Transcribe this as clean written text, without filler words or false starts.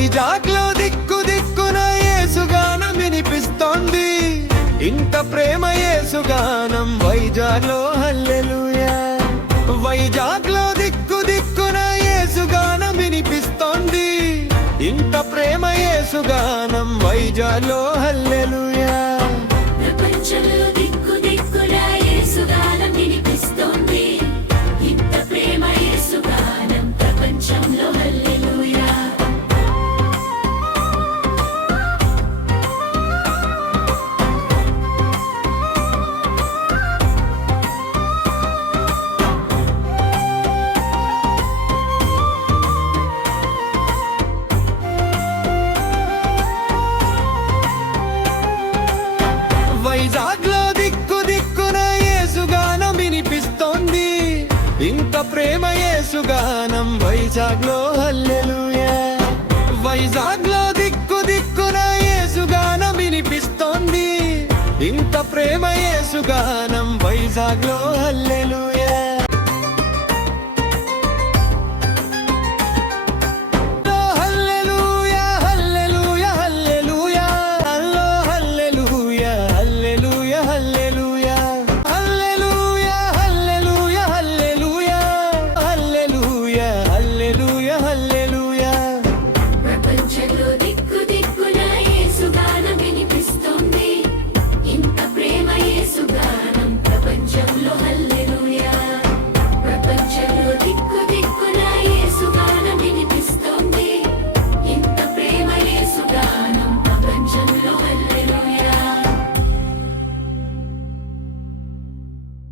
వైజాగ్ లో దిక్కు దిక్కున యేసుగానం వినిపిస్తోంది. ఇంత ప్రేమ యేసుగానం వైజాగ్ లో హల్లెలూయా. వైజాగ్ లో దిక్కు దిక్కున యేసుగానం వినిపిస్తోంది. ఇంత ప్రేమ యేసుగానం వైజాగ్ లో హల్లెలూయా. ప్రపంచంలో దిక్కు దిక్కున యేసుగానం వినిపిస్తోంది. ఇంత ప్రేమ యేసుగానం ప్రపంచంలో హల్లెలూయా. వైజాగ్ లో దిక్కు దిక్కున యేసుగానం వినిపిస్తోంది. ఇంత ప్రేమ యేసుగానం వైజాగ్ లో హల్లెలూయా. వైజాగ్ లో దిక్కు దిక్కున యేసుగానం వినిపిస్తోంది. ఇంత ప్రేమ యేసుగానం వైజాగ్ లో హల్లెలూయా.